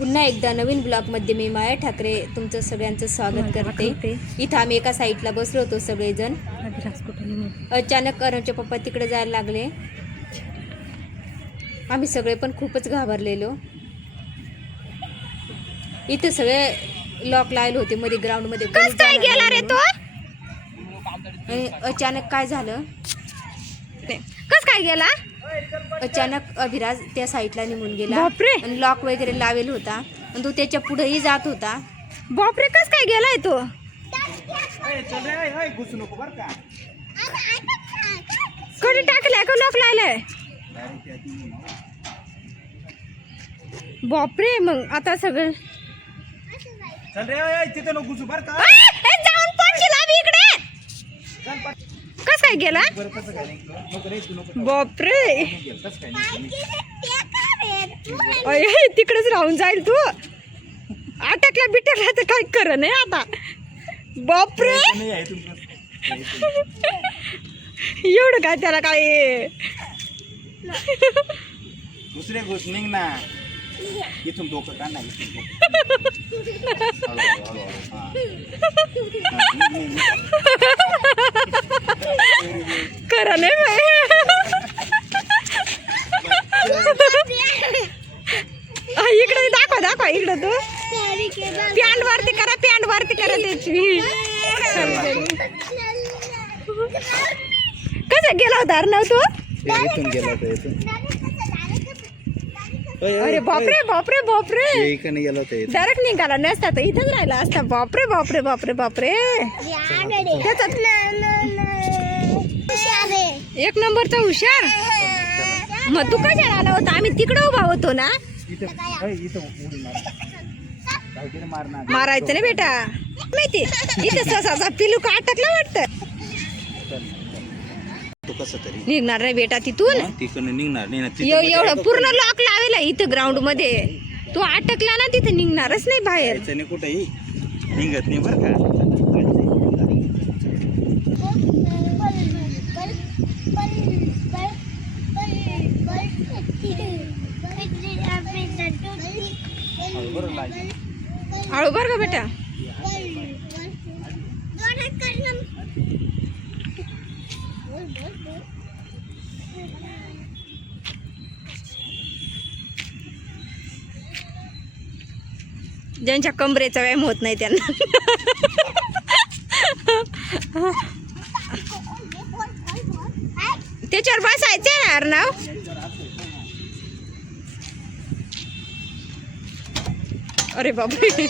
पुन्हा एकदा नवीन ब्लॉगमध्ये मी माया ठाकरे तुमचं सगळ्यांचं स्वागत करते. इथं आम्ही एका साईडला बसलो होतो सगळेजण. अचानक अरवचे पप्पा तिकडे जायला लागले. आम्ही सगळे पण खूपच घाबरलेलो. इथं सगळे लॉक लावले होते मध्ये ग्राउंडमध्ये अचानक काय झालं? कस काय गेला? अचानक अभिराज त्या साईडला निघून गेला. बापरे. आणि लॉक वगैरे लावेल होता. आणि तो त्याच्या पुढेही जात होता. बापरे कस काय गेलाय तो? कडे टाकलाय का लोक लायलाय बापरे मग आता सगळं चल रे तिथं नको घुसू बरं का? काय गेला? नाही बापरे. नाही अय, तिकडेच राहून जाईल तू. अटकला बिटकला तर काय कर नाही आता? बापरे. नाही एवढं काय त्याला काय दुसरे निघ ना. इथून डोकं काढ ना इथून डोकं. कर नाही बाई. इकडे दाखवा दाखवा इकडं तू. पॅन्ट वरती करा पॅन्ट वरती करा त्याची. कसं गेला होता अर्णव तू? अरे बापरे. बापरे बापरे. डायरेक्ट निघाला नसता तर इथंच राहिला असता. बापरे बापरे बापरे बापरे. त्याच्यात एक नंबरचा हुशार. मग तू कशाला आला होता? आम्ही तिकडं उभा होतो ना. मारायचं ना बेटा. माहिती? इथे ससाचा पिलू का अटकला वाटतं? चल. तो कसं तरी? निघणार नाही बेटा तिथून? तिकडनं निघणार नाही मध्ये एवढं पूर्ण लॉक लावेला इथं ग्राउंडमध्ये. तू अटकला ना तिथे निघणारच नाही बाहेर. जायचं नाही कुठेही. निघत नाही बरं का? हळू बर का बेटा? ज्यांच्या कमरेचा व्यायाम होत नाही त्यांना. त्याच्यावर बसायचं ना अर्णव अरे बापरे.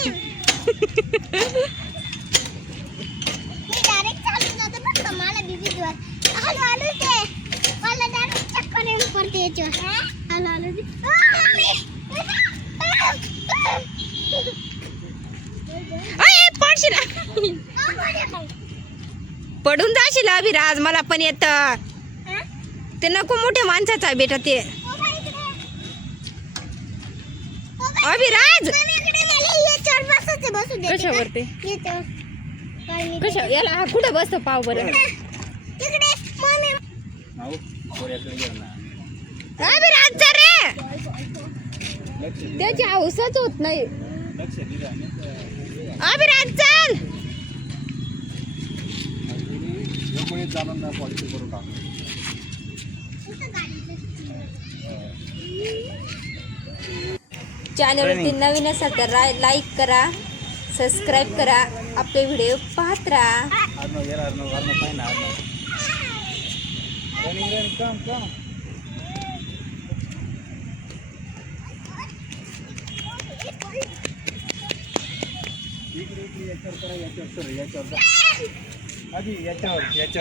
पडून जाशील अभिराज. मला पण येत. ते नको मोठ्या माणसाचा आहे बेटा ते. अभिराज! कशावरती? कशा याला हा कुठं बसतो पाव बरं? हो अभिराज रे! त्याची हौसच होत नाही. अभिराज चल! कोणी चैनल नवीन असाल तर लाइक करा सब्सक्राइब करा अपने वीडियो पाहत रहा. अभी याच्यावर आधी याच्यावर याच्यावर.